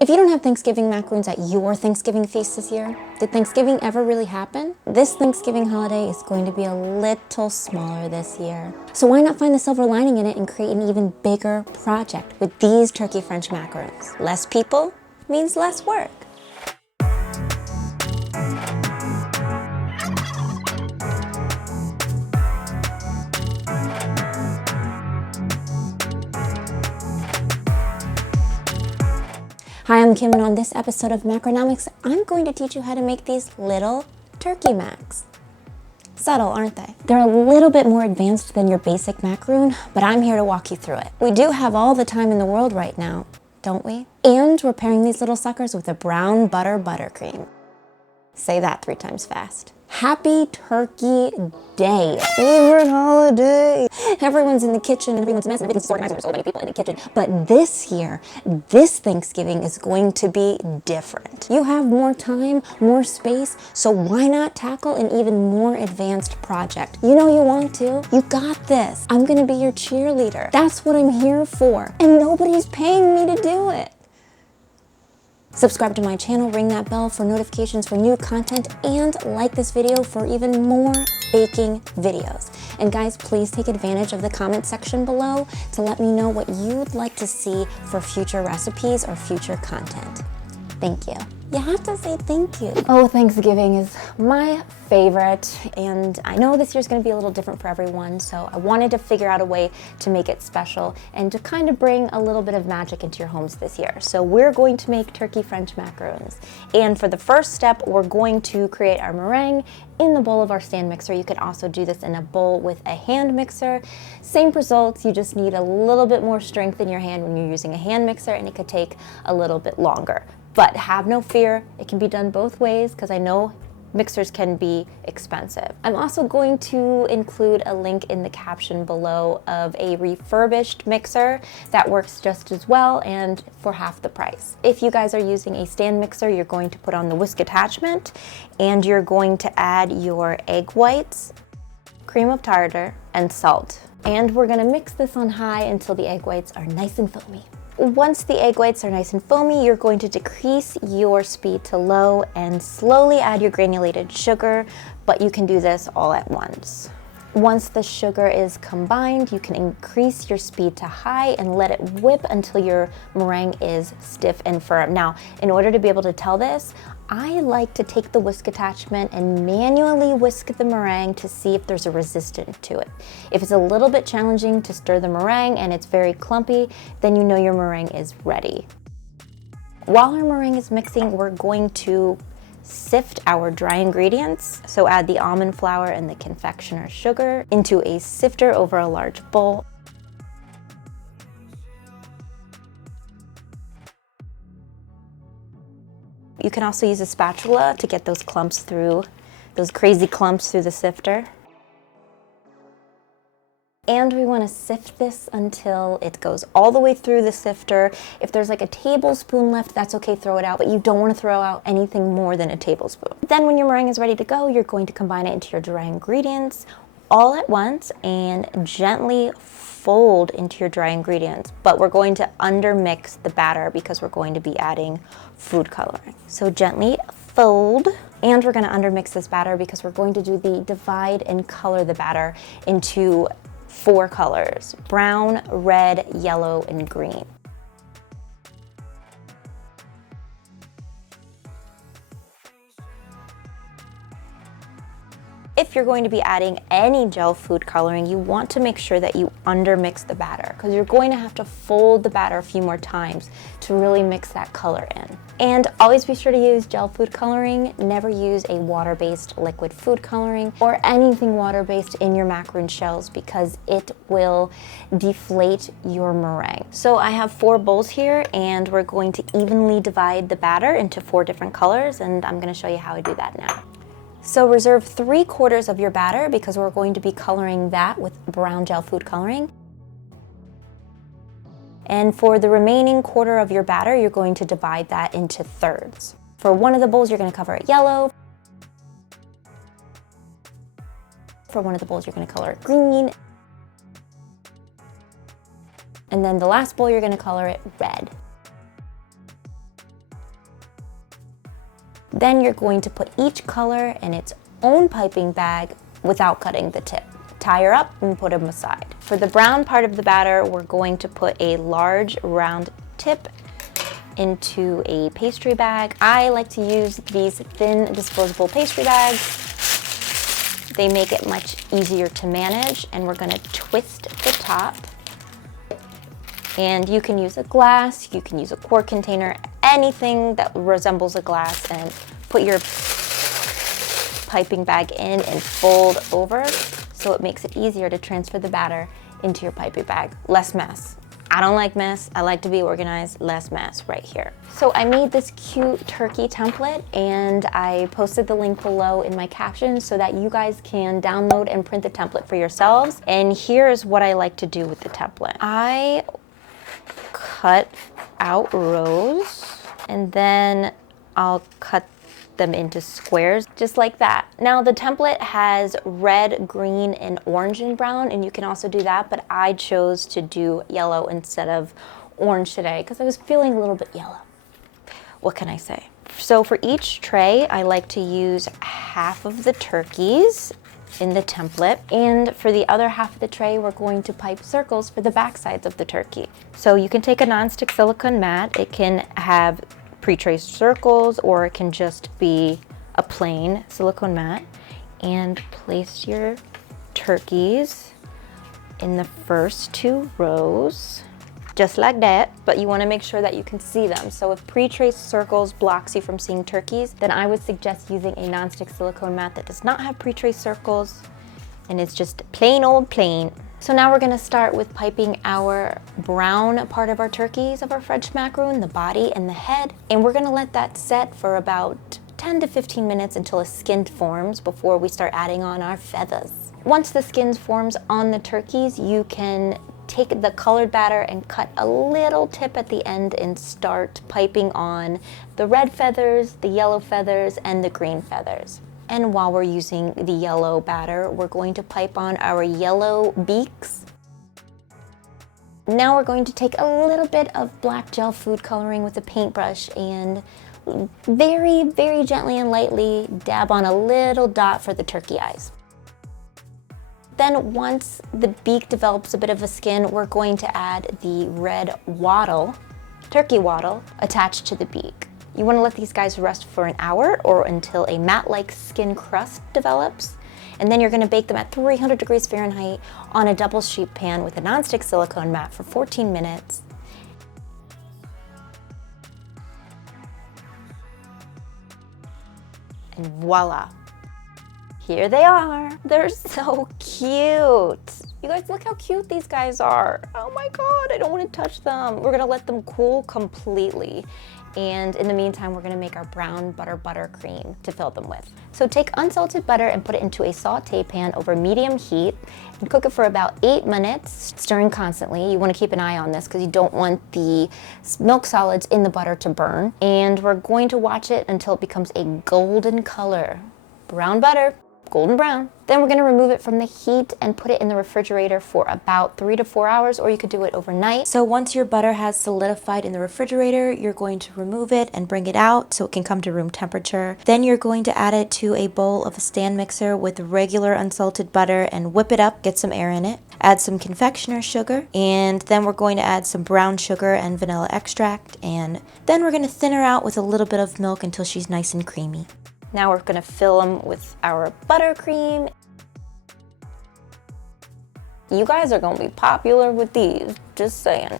If you don't have Thanksgiving macaroons at your Thanksgiving feast this year, did Thanksgiving ever really happen? This Thanksgiving holiday is going to be a little smaller this year. So why not find the silver lining in it and create an even bigger project with these turkey French macaroons? Less people means less work. Hi, I'm Kim, and on this episode of Macaronomics, I'm going to teach you how to make these little turkey macs. Subtle, aren't they? They're a little bit more advanced than your basic macaroon, but I'm here to walk you through it. We do have all the time in the world right now, don't we? And we're pairing these little suckers with a brown butter buttercream. Say that 3 times fast. Happy Turkey Day. Favorite holiday. Everyone's in the kitchen, everyone's messing, everything's organized, there's so many people in the kitchen. But this year, this Thanksgiving is going to be different. You have more time, more space, so why not tackle an even more advanced project? You know you want to. You got this. I'm gonna be your cheerleader. That's what I'm here for. And nobody's paying me to do it. Subscribe to my channel, ring that bell for notifications for new content, and like this video for even more baking videos. And guys, please take advantage of the comment section below to let me know what you'd like to see for future recipes or future content. Thank you. You have to say thank you. Oh, Thanksgiving is my favorite, and I know this year's gonna be a little different for everyone, so I wanted to figure out a way to make it special and to kind of bring a little bit of magic into your homes this year. So we're going to make turkey French macaroons. And for the first step, we're going to create our meringue in the bowl of our stand mixer. You can also do this in a bowl with a hand mixer. Same results, you just need a little bit more strength in your hand when you're using a hand mixer, and it could take a little bit longer. But have no fear, it can be done both ways because I know mixers can be expensive. I'm also going to include a link in the caption below of a refurbished mixer that works just as well and for half the price. If you guys are using a stand mixer, you're going to put on the whisk attachment and you're going to add your egg whites, cream of tartar, and salt. And we're gonna mix this on high until the egg whites are nice and foamy. Once the egg whites are nice and foamy, you're going to decrease your speed to low and slowly add your granulated sugar, but you can do this all at once. Once the sugar is combined, you can increase your speed to high and let it whip until your meringue is stiff and firm. Now, in order to be able to tell this, I like to take the whisk attachment and manually whisk the meringue to see if there's a resistance to it. If it's a little bit challenging to stir the meringue and it's very clumpy, then you know your meringue is ready. While our meringue is mixing, we're going to sift our dry ingredients. So add the almond flour and the Confectioners sugar into a sifter over a large bowl. You can also use a spatula to get those clumps through, those crazy clumps through the sifter. And we want to sift this until it goes all the way through the sifter. If there's like a tablespoon left, that's okay, throw it out, but you don't want to throw out anything more than a tablespoon. Then when your meringue is ready to go, you're going to combine it into your dry ingredients all at once and gently fold into your dry ingredients, but we're going to undermix the batter because we're going to be adding food coloring. So gently fold, and we're going to undermix this batter because we're going to do the divide and color the batter into 4 colors: brown, red, yellow, and green. If you're going to be adding any gel food coloring, you want to make sure that you undermix the batter because you're going to have to fold the batter a few more times to really mix that color in. And always be sure to use gel food coloring. Never use a water-based liquid food coloring or anything water-based in your macaron shells because it will deflate your meringue. So I have 4 bowls here and we're going to evenly divide the batter into 4 different colors, and I'm going to show you how I do that now. So reserve 3/4 of your batter because we're going to be coloring that with brown gel food coloring. And for the remaining 1/4 of your batter, you're going to divide that into thirds. For one of the bowls, you're going to cover it yellow. For one of the bowls, you're going to color it green. And then the last bowl, you're going to color it red. Then you're going to put each color in its own piping bag without cutting the tip. Tie her up and put them aside. For the brown part of the batter, we're going to put a large round tip into a pastry bag. I like to use these thin disposable pastry bags. They make it much easier to manage, and we're gonna twist the top. And you can use a glass, you can use a quart container, anything that resembles a glass, and put your piping bag in and fold over, so it makes it easier to transfer the batter into your piping bag. Less mess. I don't like mess, I like to be organized, less mess right here. So I made this cute turkey template, and I posted the link below in my captions so that you guys can download and print the template for yourselves. And here's what I like to do with the template. I cut out rows, and then I'll cut them into squares, just like that. Now the template has red, green, and orange and brown, and you can also do that, but I chose to do yellow instead of orange today because I was feeling a little bit yellow. What can I say? So for each tray, I like to use half of the turkeys in the template, and for the other half of the tray, we're going to pipe circles for the back sides of the turkey. So you can take a non-stick silicone mat. It can have pre-traced circles, or it can just be a plain silicone mat, and place your turkeys in the first 2 rows, just like that, but you want to make sure that you can see them. So if pre-traced circles blocks you from seeing turkeys, then I would suggest using a non-stick silicone mat that does not have pre-traced circles, and it's just plain old plain. So now we're gonna start with piping our brown part of our turkeys, of our French macaroon, the body and the head. And we're gonna let that set for about 10 to 15 minutes until a skin forms before we start adding on our feathers. Once the skin forms on the turkeys, you can take the colored batter and cut a little tip at the end and start piping on the red feathers, the yellow feathers, and the green feathers. And while we're using the yellow batter, we're going to pipe on our yellow beaks. Now we're going to take a little bit of black gel food coloring with a paintbrush and very, very gently and lightly dab on a little dot for the turkey eyes. Then once the beak develops a bit of a skin, we're going to add the red wattle, turkey wattle, attached to the beak. You want to let these guys rest for an hour or until a matte-like skin crust develops. And then you're going to bake them at 300 degrees Fahrenheit on a double sheet pan with a nonstick silicone mat for 14 minutes. And voila, here they are. They're so cute. You guys, look how cute these guys are. Oh my God, I don't want to touch them. We're gonna let them cool completely. And in the meantime, we're gonna make our brown buttercream to fill them with. So take unsalted butter and put it into a saute pan over medium heat and cook it for about 8 minutes, stirring constantly. You wanna keep an eye on this because you don't want the milk solids in the butter to burn. And we're going to watch it until it becomes a golden color. Brown butter, golden brown. Then we're gonna remove it from the heat and put it in the refrigerator for about 3 to 4 hours, or you could do it overnight. So once your butter has solidified in the refrigerator, you're going to remove it and bring it out so it can come to room temperature. Then you're going to add it to a bowl of a stand mixer with regular unsalted butter and whip it up, get some air in it. Add some confectioner sugar, and then we're going to add some brown sugar and vanilla extract, and then we're gonna thin her out with a little bit of milk until she's nice and creamy. Now we're gonna fill them with our buttercream. You guys are gonna be popular with these, just saying.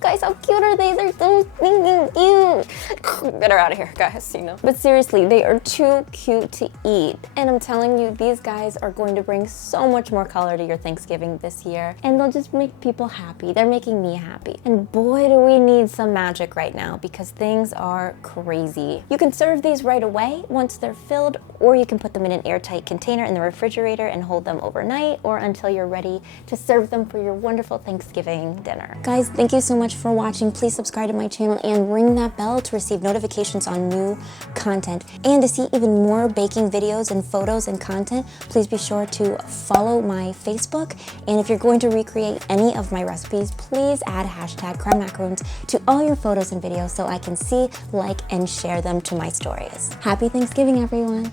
Guys, how cute are they? They're so stinking cute. Get her out of here, guys, you know. But seriously, they are too cute to eat. And I'm telling you, these guys are going to bring so much more color to your Thanksgiving this year. And they'll just make people happy. They're making me happy. And boy, do we need some magic right now because things are crazy. You can serve these right away once they're filled, or you can put them in an airtight container in the refrigerator and hold them overnight or until you're ready to serve them for your wonderful Thanksgiving dinner. Guys, thank you so much much for watching. Please subscribe to my channel and ring that bell to receive notifications on new content. And to see even more baking videos and photos and content, please be sure to follow my Facebook. And if you're going to recreate any of my recipes, please add hashtag #CrownMacarons to all your photos and videos so I can see, like, and share them to my stories. Happy Thanksgiving, everyone.